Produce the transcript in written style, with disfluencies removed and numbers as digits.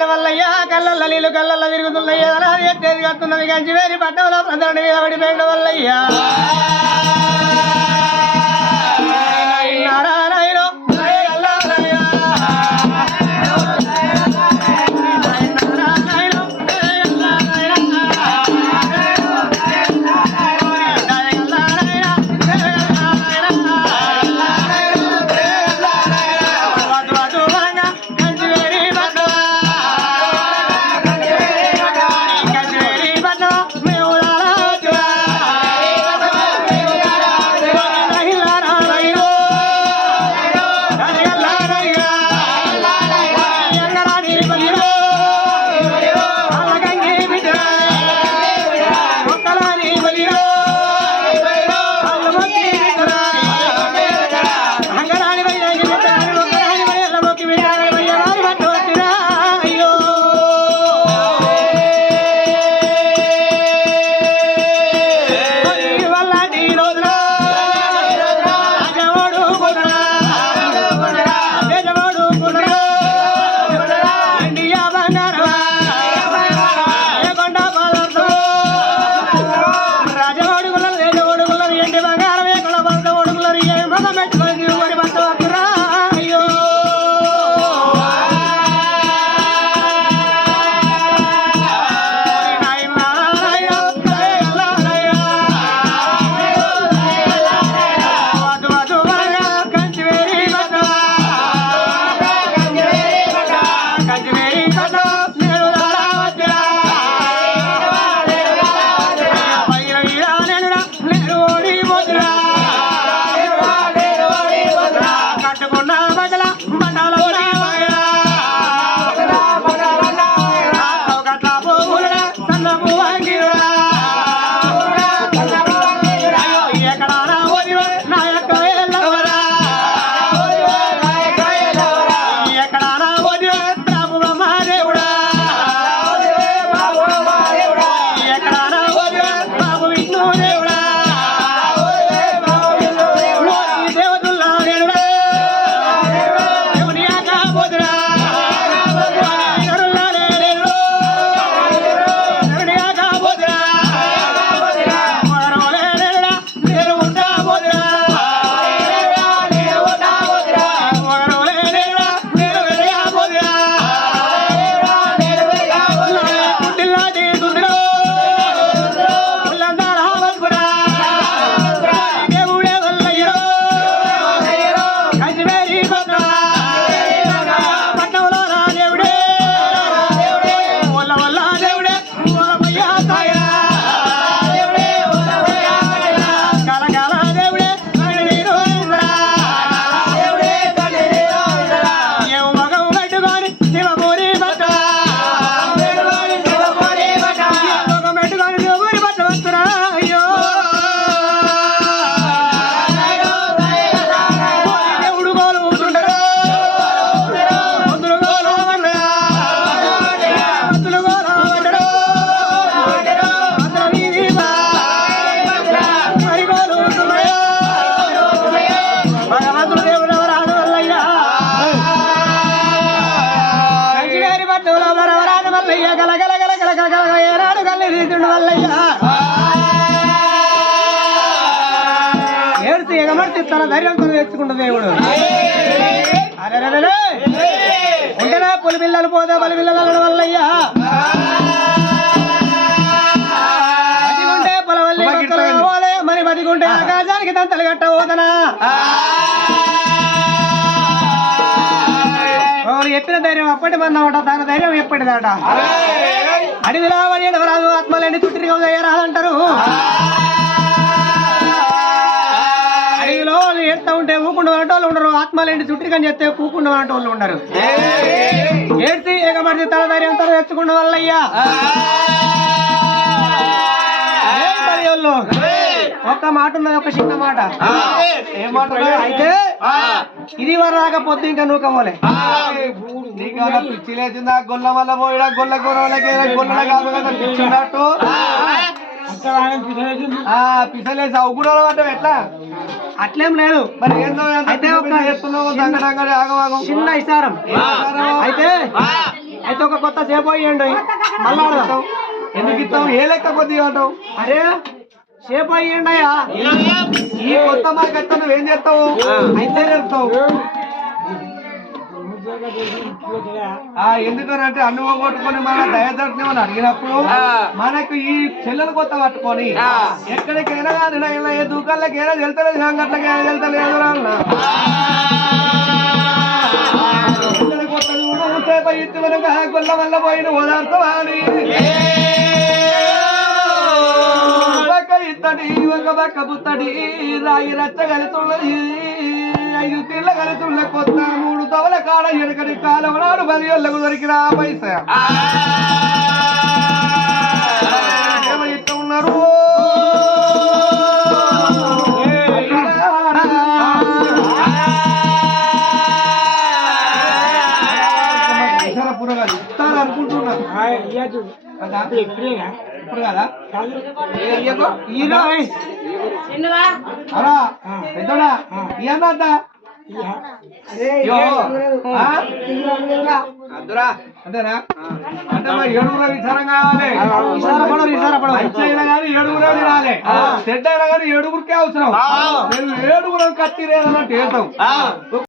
బరవరాని వల్లయ్యా కళ్ళల్లో నీళ్ళు కళ్ళల్లో తిరుగుతున్నాయ్యా ఎత్తేది కత్తున్నది కంచి వేరి పట్టణంలో ప్రజలని మీద పడిపోయిన వల్లయ్యా నారాయణ ఏడుతూ ఎగమర్చి తన ధైర్యంతో తెచ్చుకుంటు దేవుడు అరే ఉంటేనా పులి పిల్లలు పోతే బలి పిల్లలు అనడం వల్లయ్యా బతికుంటే పొలవల్లి పోలే మరి బతికుంటే ఆకాశానికి తంతలు గట్ట పోతనా చెప్పిన ధైర్యం అప్పటి మన్నమాట తన ధైర్యం ఎప్పటిదట అడవిలా రాదు ఆత్మలేని చుట్టిగా రాదంటారు అడవిలో ఏడుతా ఉంటే ఊకుండా వాళ్ళు ఉండరు ఆత్మలేంటి చుట్టికని చెప్తే కూకుండా వాళ్ళు ఉండరు ఏడ్చి ఎగమర్చి తన ధైర్యంతో తెచ్చుకున్న వల్లయ్యా ఒక్క మాట ఉన్నది ఒక చిన్న మాట అయితే ఇది వరదాకా పొద్దు ఇంకా నూకమోలే పిచ్చి లేచిందా గొల్ల వల్ల పోయినా గొల్ల గొర్రెలకి గొల్ల కాదు కదా పిచ్చి ఉన్నట్టు పిసలేసి అవుకున్నాడు అంటే ఎట్లా అట్లేం లేదు మరి ఏందో అయితే ఒక చిన్న ఇసారం అయితే అయితే ఒక కొత్త సేపు అయ్యండి మళ్ళా అడుగుతావు. ఎందుకు ఇస్తావు? ఏ లెక్క కొద్దిగా అంటావు? అరే సేపు అయ్యండి అయ్యా, ఈ కొత్త మార్కెట్ నువ్వేం చేస్తావు? అయితే నేర్పుతావు. ఎందుకనంటే అన్నువ కొట్టుకొని మన దయదర్శనం అడిగినప్పుడు మనకు ఈ చెల్లెలు కొత్త పట్టుకొని ఎక్కడికైనా కానీ ఏ దుకాళ్ళకైనా వెళ్తలేదు, అంగట్లకైనా వెళ్తలేదు చెల్లెలు కొత్త చూడు సేప ఇత్తు వెనుక గొల్ల వల్ల పోయిన ఓదార్తవాణి ఇత్తడి ఒక పక్క బుత్తడి రాయి రచ్చ కలితున్నది, 5 తీళ్ళ కలితున్న కొత్త 3 తవల కాడ ఎనకడి కాలం నాడు 10 ఏళ్ళకు దొరికిన పైసా ఏమైతే ఉన్నారు పురగాలు ఇస్తారు అనుకుంటున్నా ఇప్పుడు కదా అరా పెద్దోడా ఇయన్నట అంతేనా? అంటే మరి 7 విచారం కావాలి, అయినా కానీ 7 రాలే, చెడ్డ అయినా కానీ 7కే అవసరం. నేను 7 కత్తి లేదన్నట్టు వేస్తాం.